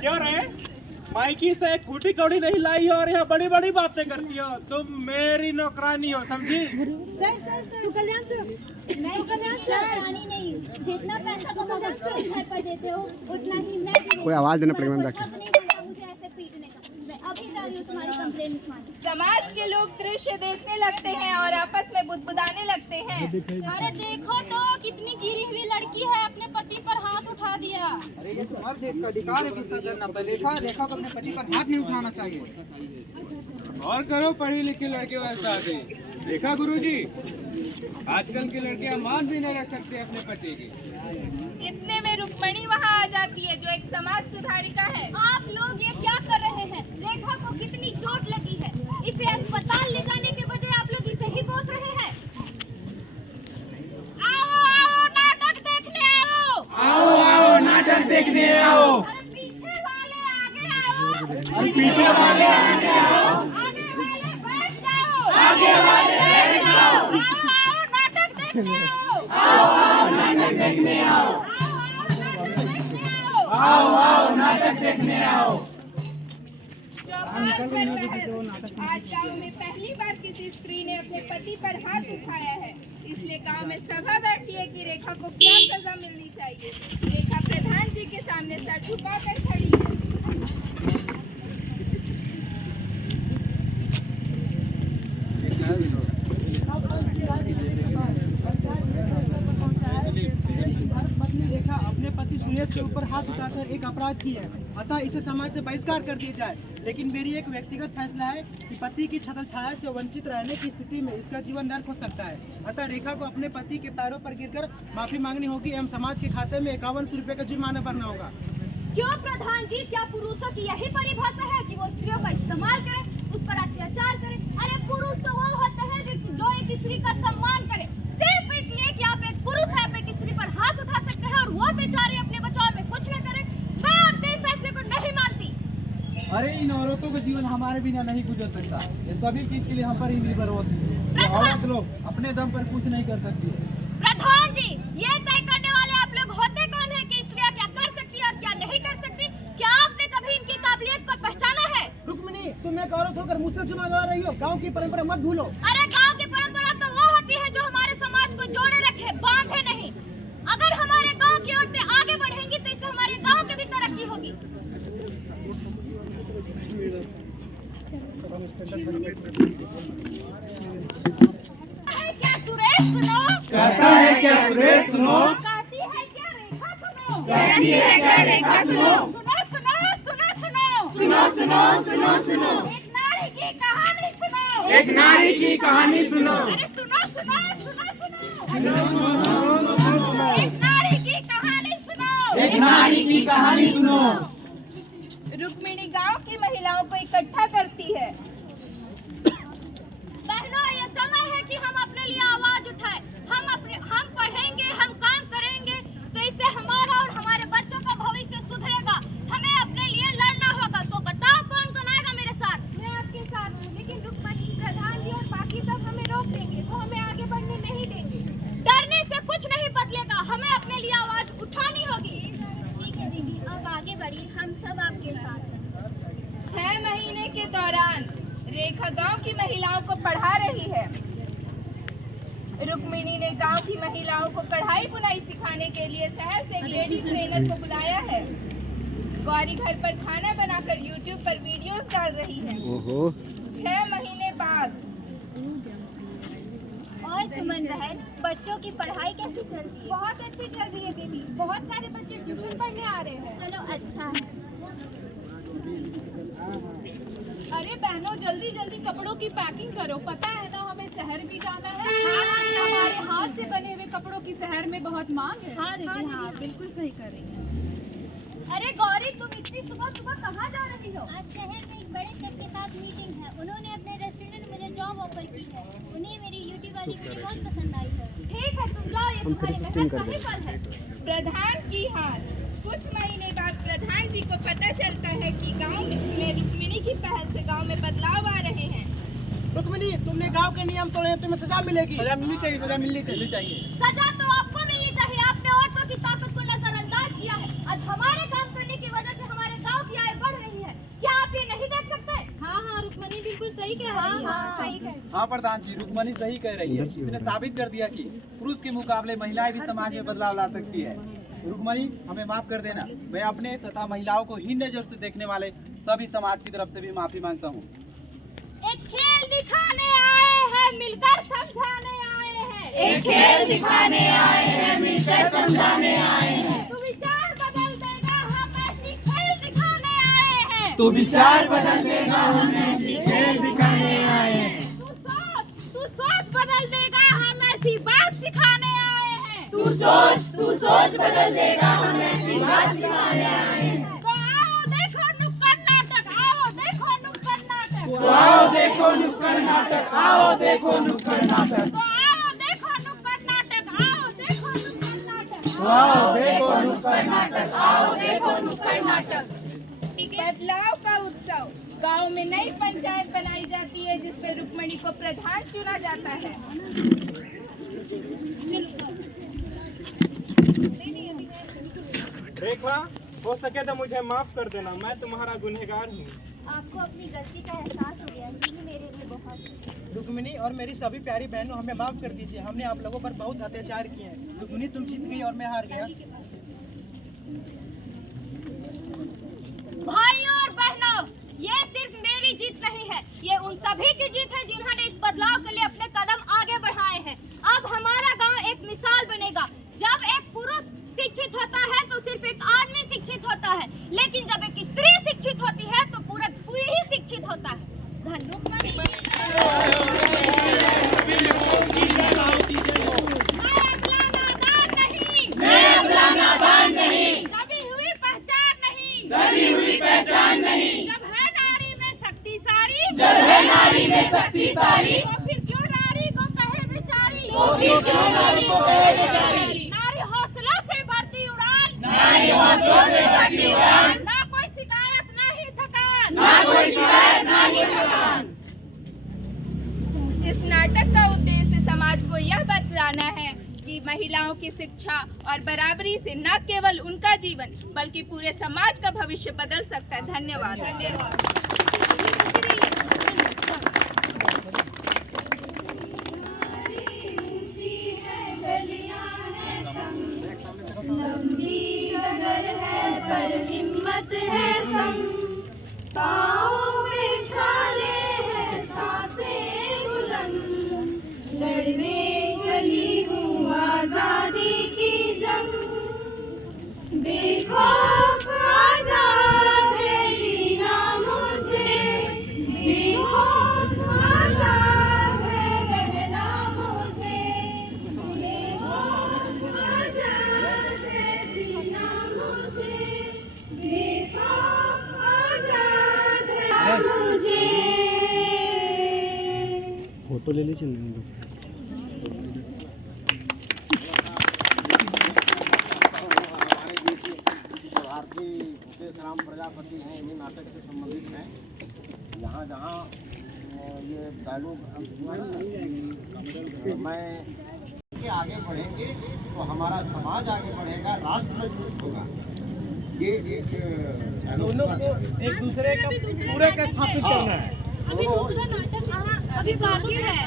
क्या रहे माइकी से खूटी कौड़ी नहीं लाई हो और यहाँ बड़ी बड़ी बातें करती हो। तुम मेरी नौकरानी हो, समझी? सुकल्याण नहीं, जितना पैसा कमा सकते हो घर पर देते हो उतना ही मैं। कोई आवाज देना पड़ेगा मैम जाके। मुझे ऐसे पीटने का, मैं अभी जा रही हूँ तुम्हारी कंप्लेन लिखवाने। समाज के लोग दृश्य देखने लगते हैं और आपस में बुदबुदाने लगते हैं। अरे देखो तो कितनी गिरी हुई लड़की है, अपने पति पर हाथ उठा दिया। अरे ये तो हर देश का अधिकार है गुस्सा करना, पर रेखा को अपने पति पर हाथ नहीं उठाना चाहिए। और करो पढ़ी लिखी लड़कियों के शादी। देखा गुरुजी, आजकल की लड़कियां मान भी नहीं रख सकती अपने पति की। इतने में रुक्मणी वहाँ आ जाती है जो एक समाज सुधारिका है। आप लोग ये क्या कर रहे हैं? रेखा को कितनी चोट लगी है, इसे अस्पताल ले जाने के बजाय आप लोग इसे ही कोस रहे हैं। आओ नाटक देखने आओ। आओ नाटक देखने आओ। अरे पीछे वाले आगे आओ। पीछे वाले आगे आओ। आगे वाले बैठ जाओ। आगे वाले बैठ जाओ। आओ नाटक देखने आओ। आओ नाटक देखने आओ। आओ नाटक देखने आओ। आज गांव में पहली बार किसी स्त्री ने अपने पति पर हाथ उठाया है, इसलिए गांव में सभा बैठी है कि रेखा को क्या सजा मिलनी चाहिए। रेखा प्रधान जी के सामने सर झुकाकर खड़ी है। रेखा अपने पति सुरेश के ऊपर हाथ उठाकर एक अपराध की है, अतः इसे समाज से बहिष्कार कर दिया जाए। लेकिन मेरी एक व्यक्तिगत फैसला है कि पति की छत्र छाया से वंचित रहने की स्थिति में इसका जीवन नर्क हो सकता है। अतः रेखा को अपने पति के पैरों पर गिरकर माफी मांगनी होगी एवं समाज के खाते में 5100 रुपये का जुर्माना भरना होगा। क्यों प्रधान जी, क्या पुरुषों की यही परिभाषा है कि वो स्त्रियों का इस्तेमाल करे, उस पर अत्याचार करे? अरे पुरुष तो वो होता है जो एक स्त्री का सम्मान करे। सिर्फ इसलिए कि आप एक पुरुष है, आप एक स्त्री पर हाथ उठा सकते हैं और वो बेचारे अपने बचाव में कुछ न करे। मैं आपके इस फैसले को नहीं मानती। अरे इन औरतों का जीवन हमारे बिना नहीं गुजर सकता, ये सभी चीज के लिए हम पर ही निर्भर होती है। औरत लोग अपने दम पर कुछ नहीं कर सकती। प्रधान जी, ये तय करने वाले आप लोग होते कौन है कि स्त्रियां क्या कर सकती है और क्या नहीं कर सकती? क्या आपने कभी इनकी काबिलियत को पहचाना है? रुक्मिणी, तुम एक औरत होकर मुझसे चुनाव लड़ा रही हो, गाँव की परंपरा मत भूलो। अरे गांव की परंपरा तो वो होती है जो हमारे समाज को जोड़े रखे, बांधे नहीं। अगर हमारे गांव की औरतें आगे बढ़ेंगी तो इससे हमारे गांव की भी तरक्की होगी। क्या सुरेश सुनो? कहता है क्या सुरेश सुनो? कहती है क्या रेखा सुनो? कहती है क्या रेखा सुनो? सुनो सुनो सुनो सुनो सुनो सुनो सुनो सुनो। एक नारी की कहानी सुनो। एक नारी की कहानी सुनो। अरे सुनो सुनो सुनो सुनो। सुनो। एक नारी की कहानी सुनो। एक नारी की कहानी सुनो। रुक्मिणी गांव की महिलाओं को इकट्ठा करती है। बहनों, ये समय है कि हम अपने लिए आवाज उठाएं। हम पढ़ेंगे, हम काम करेंगे तो इससे हमारा और हमारे बच्चों का भविष्य सुधरेगा। हमें अपने लिए लड़ना होगा। तो बताओ कौन कौन आएगा मेरे साथ? मैं आपके साथ हूँ, लेकिन रुक्मणी प्रधान जी और बाकी सब हमें रोक देंगे, वो हमें आगे बढ़ने नहीं देंगे। डरने से कुछ नहीं बदलेगा, हमें अपने लिए आवाज उठानी होगी। ठीक है दीदी, अब आगे बढ़िए, हम सब आपके साथ हैं। 6 महीने के दौरान रेखा गांव की महिलाओं को पढ़ा रही है। रुक्मिणी ने गांव की महिलाओं को कढ़ाई बुनाई सिखाने के लिए शहर से एक लेडी ट्रेनर को बुलाया है। गौरी घर पर खाना बनाकर YouTube पर वीडियोस डाल रही है। 6 महीने बाद। और सुमन बहन, बच्चों की पढ़ाई कैसी चल रही है? बहुत अच्छी चल रही है दीदी, बहुत सारे बच्चे ट्यूशन पढ़ने आ रहे हैं। चलो अच्छा है। अरे बहनों, जल्दी जल्दी कपड़ों की पैकिंग करो, पता है ना हमें शहर भी जाना है। हमारे हाथ से बने हुए कपड़ों की शहर में बहुत मांग है। हाँ दीदी, हाँ बिल्कुल सही कर रही है। अरे गौरी, तुम इतनी सुबह सुबह कहाँ जा रही हो? आज शहर में एक बड़े शेफ के साथ मीटिंग है। उन्होंने अपने रेस्टोरेंट में मुझे जॉब ऑफर की है। उन्हें मेरी यूट्यूब वाली वीडियो बहुत पसंद आई है। ठीक है, तुम जाओ, ये तुम्हारी मेहनत का ही फल है। प्रधान की हार। कुछ महीने बाद प्रधान जी को पता चलता है कि गांव में रुक्मिणी की पहल से गांव में बदलाव आ रहे हैं। रुक्मिणी, तुमने गांव के नियम तोड़े, तुम्हें सजा मिलेगी। सजा मिलनी चाहिए, सजा मिलनी चाहिए। सजा तो आपको मिलनी चाहिए। आपने औरतों की ताकत को नजरअंदाज किया है। आज हमारे काम करने की वजह से हमारे गांव की हाँ प्रधान जी, रुक्मणी सही कह रही है। इसने साबित कर दिया कि पुरुष के मुकाबले महिलाएं भी समाज में बदलाव ला सकती है। रुक्मणी, हमें माफ कर देना। मैं अपने तथा महिलाओं को हीन नजर से देखने वाले सभी समाज की तरफ से भी माफी मांगता हूँ। एक खेल दिखाने आए हैं, मिलकर समझाने आए हैं। एक खेल दिखाने आए हैं, मिलकर समझाने आए हैं। तू विचार बदल देगा, हम ऐसी खेल दिखाने आए हैं। तो विचार बदल देगा, हम ऐसी खेल दिखाने आए हैं। तू सोच बदल देगा, हम ऐसी बात सिखाने आए हैं। तू सोच बदल देगा, हम ऐसी बात सिखाने आए हैं। तो आओ देखो नुक्कड़ नाटक, आओ देखो नुक्कड़ नाटक। तो आओ देखो नुक्कड़ नाटक, आओ देखो नुक्कड़ नाटक। तो आओ देखो नुक्कड़ नाटक, आओ देखो नुक्कड़ नाटक। आओ देखो नुक्कड़ नाटक, आओ देखो नुक्कड़ नाटक। बदलाव का उत्सव। गांव में नई पंचायत बनाई जाती है जिसमें रुक्मणी को प्रधान चुना जाता है। रेखा, हो सके तो मुझे माफ कर देना, मैं तुम्हारा गुनहगार हूँ। आपको अपनी गलती का एहसास हो गया, यही मेरे लिए बहुत। रुक्मिणी और मेरी सभी प्यारी बहनों, हमें माफ कर दीजिए। हमने आप लोगों पर बहुत अत्याचार किए हैं। रुक्मिणी, तुम जीत गई और मैं हार गया। भाइयों और बहनों, ये सिर्फ मेरी जीत नहीं है, ये उन सभी की जीत है जिन्होंने इस बदलाव के लिए अपने कदम आगे बढ़ाए हैं। अब हमारा गांव एक मिसाल बनेगा। जब एक पुरुष शिक्षित होता है तो सिर्फ एक आदमी शिक्षित होता है, लेकिन जब एक स्त्री शिक्षित होती है तो पूरा पीढ़ी शिक्षित होता है। धन्यवाद। मैं अबला नादान नहीं, दबी हुई पहचान नहीं, दबी हुई पहचान नहीं। जब है नारी में शक्ति सारी, जब है नारी में शक्ति सारी, तो फिर क्यों नारी को कहे बेचारी। तो फिर क्यों नारी को कहे बेचारी। नारी हौसलों से बढ़ती उड़ान, नारी हौसलों से बढ़ती उड़ान, ना कोई शिकायत ना ही थकान, ना कोई शिकायत ना ही थकान। इस नाटक का उद्देश्य समाज को यह बतलाना है कि महिलाओं की शिक्षा और बराबरी से न केवल उनका जीवन बल्कि पूरे समाज का भविष्य बदल सकता है। धन्यवाद। हिम्मत है संग, पाँव में छाले हैं सांसें बुलंद, लड़ने चली हूँ आजादी की जंग, बेखौफ आजाद है जीना मुझे, बेखौफ आजाद है रहना मुझे, बेखौफ आजाद है जीना मुझे, बेखौफ आजाद है मुझे। फोटो ले लीजिए ना। भारतीय भूपेश राम प्रजापति हैं, इन्हीं नाटक से संबंधित हैं। जहाँ जहाँ ये डायलॉग मैं के आगे बढ़ेंगे तो हमारा समाज आगे बढ़ेगा, राष्ट्र मजबूत होगा। ये एक दोनों को एक दूसरे का पूरे का स्थापित करना है। अभी दूसरा नाटक अभी बाकी है।